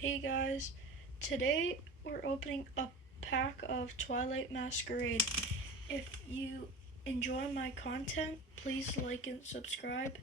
Hey guys, today we're opening a pack of Twilight Masquerade. If you enjoy my content, please like and subscribe.